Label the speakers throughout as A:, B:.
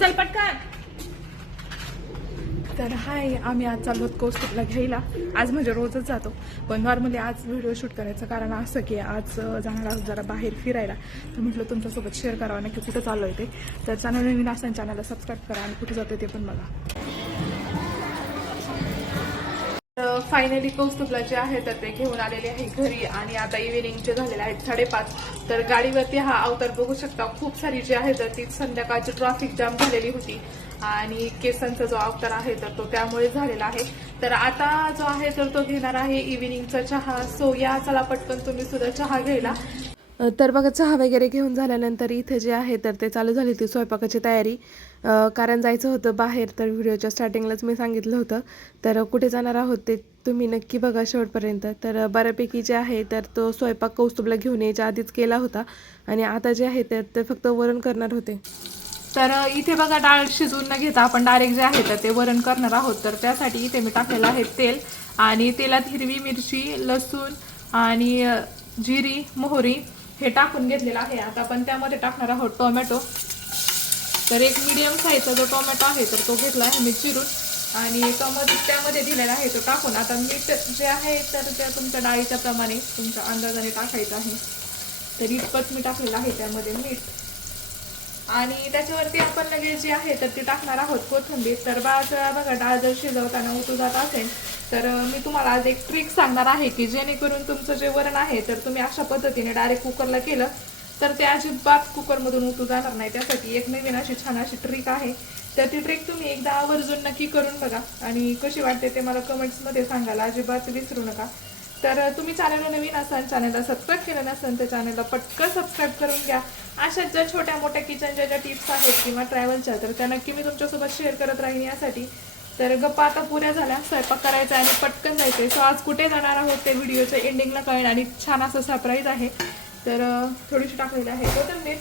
A: चल पटकन तर हाय आम्ही आज चाललो कोस्टला घ्यायला. आज म्हणजे रोजच जातो. पण नॉर्मली आज व्हिडिओ शूट करायचं कारण असं की आज जाणार आहोत जरा बाहेर फिरायला. तर म्हटलं तुमच्यासोबत शेअर करावं ना की कुठं चालू आहे ते. तर चॅनल नवीन असेल चॅनलला सबस्क्राईब करा आणि कुठे जातो ते पण बघा. फायनली कौस्तुभला जे आहे तर ते घेऊन आलेले आहे घरी. आणि आता इव्हिनिंगचे झालेले आहेत साडेपाच. तर गाडीवरती हा अवतार बघू शकता. खूप सारी जी आहे तर ती संध्याकाळची ट्रॅफिक जाम झालेली होती. आणि केसांचा जो अवतार आहे तर तो त्यामुळे झालेला आहे. तर आता जो आहे तर तो घेणार आहे इव्हिनिंगचा चहा. सो या चला पटकन तुम्ही सुद्धा चहा घ्यायला. तर बघा चहा वगैरे घेऊन झाल्यानंतर इथे जे आहे तर ते चालू झाली होती स्वयंपाकाची तयारी. कारण जायचं होतं बाहेर तर व्हिडिओच्या स्टार्टिंगलाच मी सांगितलं होतं. तर कुठे जाणार आहोत ते तुम्ही नक्की बघा शेवटपर्यंत. तर बऱ्यापैकी जे आहे तर तो स्वयंपाक कौस्तुभला घेऊन यायच्या आधीच केला होता. आणि आता जे आहे तर ते फक्त वरण करणार होते. तर इथे बघा डाळ शिजवून न घेता आपण डायरेक्ट जे आहे तर ते वरण करणार आहोत. तर त्यासाठी इथे मी टाकलेलं आहे तेल. आणि तेलात हिरवी मिरची लसूण आणि जिरी मोहरी हे टाकून घेतलेलं आहे. आता आपण त्यामध्ये टाकणार आहोत टोमॅटो. तर एक मिडियम साईजचा जो टोमॅटो आहे तर तो घेतला आहे मी चिरून. आणि टोमॅटो त्यामध्ये दिलेला आहे तो टाकून. आता मीठ जे आहे तर त्या तुमच्या डाळीच्या प्रमाणे तुमच्या अंदाजाने टाकायचं आहे. तर इतपत मी टाकलेलं आहे त्यामध्ये मीठ. आणि त्याच्यावरती आपण लगेच जी आहे तर ती टाकणार आहोत कोथिंबीर. तर बऱ्याच वेळा बघा डाळ जर शिजवताना उतू जात असेल तर मी तुम्हाला आज एक ट्रिक सांगणार आहे की जेणेकरून तुमचं जे वरण आहे तर तुम्ही अशा पद्धतीने डायरेक्ट कुकरला केलं तर ते अजिबात कुकरमधून उतू जाणार नाही. त्यासाठी एक नवीन अशी छान अशी ट्रिक आहे. तर ती ट्रिक तुम्ही एकदा आवर्जून नक्की करून बघा. आणि कशी वाटते ते मला कमेंट्समध्ये सांगायला अजिबात विसरू नका. तर तुम्ही चॅनलला नवीन असाल चॅनलला सबस्क्राईब केलं नसेल तर चॅनलला पटकन सबस्क्राईब करून घ्या. अशा ज्या छोट्या मोठ्या किचनच्या ज्या टिप्स आहेत किंवा ट्रॅव्हलच्या तर त्या नक्की मी तुमच्यासोबत शेअर करत राहीन यासाठी. तर गप्पा आता पुऱ्या झाल्या. स्वयंपाक करायचा आणि पटकन जायचंय. सो आज कुठे जाणार आहोत ते व्हिडिओच्या एंडिंगला कळेल आणि छान असं सरप्राईज आहे. तर थोडीशी टाकलेली आहे कोथिंबीर.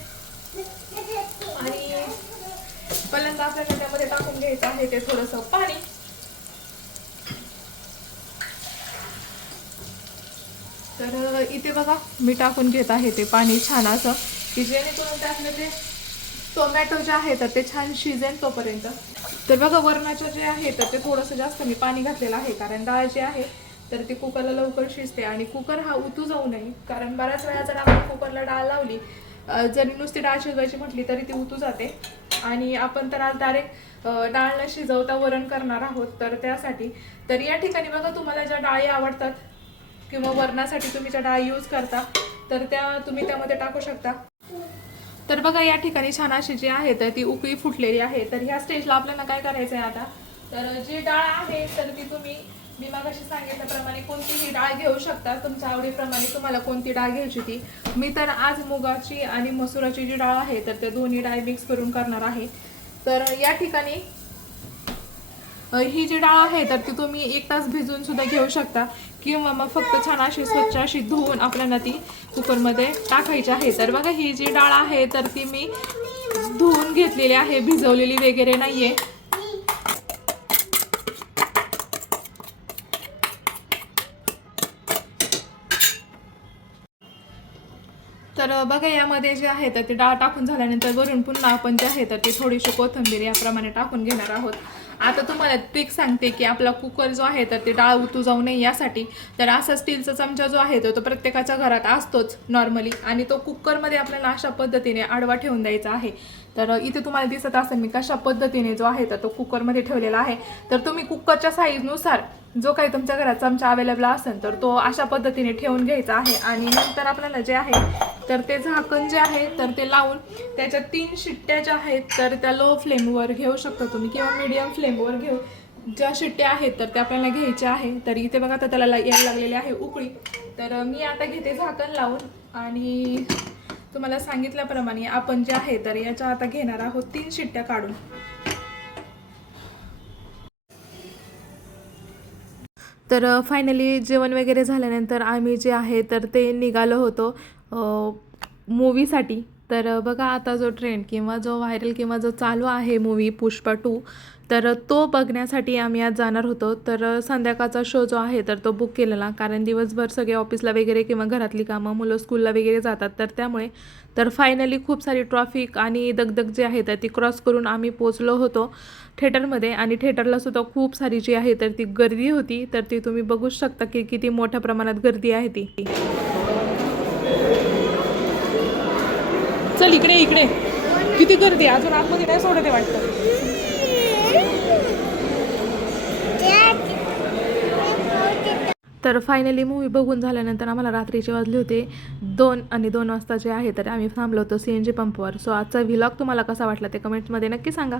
A: आणि पहिल्यांदा आपल्याला त्यामध्ये टाकून घ्यायचं आहे. ते थोडंसं पाणी. तर इथे बघा मी टाकून घेत आहे ते पाणी छान असं. की जेणेकरून त्यातलं जे टोमॅटो जे आहे तर ते छान शिजेल तोपर्यंत. तर बघा वरणाचं जे आहे तर ते थोडंसं जास्त मी पाणी घातलेलं आहे कारण डाळ जी आहे तर ती कुकरला लवकर शिजते आणि कुकर हा उतू जाऊ नये कारण बऱ्याच वेळा जर आपण कुकरला डाळ लावली जरी नुसती डाळ शिजवायची म्हटली तरी ती उतू जाते. आणि आपण तर आज डायरेक्ट डाळ न शिजवता वरण करणार आहोत तर त्यासाठी तर या ठिकाणी बघा तुम्हाला ज्या डाळी आवडतात किंवा वरणासाठी तुम्ही ज्या डाळ यूज करता तर त्या तुम्ही त्यामध्ये टाकू शकता. तर बघा या ठिकाणी छान अशी जी आहे तर ती उकळी फुटलेली आहे. तर ह्या स्टेजला आपल्याला काय करायचं आहे आता? तर जी डाळ आहे तर ती तुम्ही मी मागाशी सांगितल्याप्रमाणे कोणतीही डाळ घेऊ शकता. तुमच्या आवडीप्रमाणे तुम्हाला कोणती डाळ घ्यायची ती. मी तर आज मुगाची आणि मसुराची जी डाळ आहे तर त्या दोन्ही डाळ मिक्स करून करणार आहे. तर या ठिकाणी ही जी डाळ आहे तर ती तुम्ही एक तास भिजून सुद्धा घेऊ शकता. किंवा मग फक्त छान अशी स्वच्छ अशी धुवून आपल्याला ती कुकरमध्ये टाकायची आहे. तर बघा ही जी डाळ आहे तर ती मी धुवून घेतलेली आहे भिजवलेली वगैरे नाहीये. तर बघा यामध्ये जे आहे तर ते डाळ टाकून झाल्यानंतर वरून पुन्हा आपण जे आहे तर ते थोडीशी कोथिंबीर याप्रमाणे टाकून घेणार आहोत. आता तुम्हाला ट्रिक सांगते की आपला कुकर जो आहे तर ते डाळ उतू जाऊ नये यासाठी. तर असा स्टीलचा चमचा जो आहे तो तो प्रत्येकाच्या घरात असतोच नॉर्मली आणि तो कुकरमध्ये आपल्याला अशा पद्धतीने आडवा ठेवून द्यायचा आहे. तर इथे तुम्हाला दिसत असेल मी कशा पद्धतीने जो आहे तर तो कुकरमध्ये ठेवलेला आहे. तर तुम्ही कुकरच्या साईजनुसार जो काही तुमच्या घरात चमचा अवेलेबल असेल तर तो अशा पद्धतीने ठेवून घ्यायचा आहे. आणि नंतर आपल्याला जे आहे तर ते झाकण जे आहे तर ते लावून त्याच्या तीन शिट्ट्या ज्या आहेत तर त्या लो फ्लेमवर घेऊ शकता तुम्ही किंवा मीडियम फ्लेमवर घेऊ. ज्या शिट्ट्या आहेत तर त्या आपल्याला घ्यायच्या आहे. तर इथे बघा तर त्याला ला- यायला लागलेली आहे उकळी. तर मी आता घेते झाकण लावून आणि तुम्हाला सांगितल्याप्रमाणे आपण जे आहे तर याच्या आता घेणार आहोत तीन शिट्ट्या काढून. तर फायनली जेवण वगैरे झाल्यानंतर आम्ही जे आहे तर ते निघालो होतो मूवीसाठी तर बघा आता जो ट्रेंड किंवा जो व्हायरल किंवा जो चालू आहे मूवी पुष्पा टू तर तो बघण्यासाठी आम्ही आज जाणार होतो. तर संध्याकाळचा शो जो आहे तर तो बुक केलेला. कारण दिवसभर सगळे ऑफिसला वगैरे किंवा घरातली कामं मुलं स्कूलला वगैरे जातात. तर त्यामुळे तर फायनली खूप सारी ट्रॉफिक आणि दगदग जी आहे तर ती क्रॉस करून आम्ही पोचलो होतो थिएटरमध्ये आणि थिएटरला सुद्धा खूप सारी जी आहे तर ती गर्दी होती. तर ती तुम्ही बघूच शकता की किती मोठ्या प्रमाणात गर्दी आहे ती. चल इकडे इकडे. किती गर्दी अजून आतमध्ये काय सोडते वाटतं. तर फायनली मूवी बघून झाल्यानंतर आम्हाला रात्रीचे वाजले होते. दोन आणि दोन वाजता जे आहे तर आम्ही थांबलो होतो सी एन जी पंपवर सो आजचा व्हिलॉग तुम्हाला कसा वाटला ते कमेंट्समध्ये नक्की सांगा.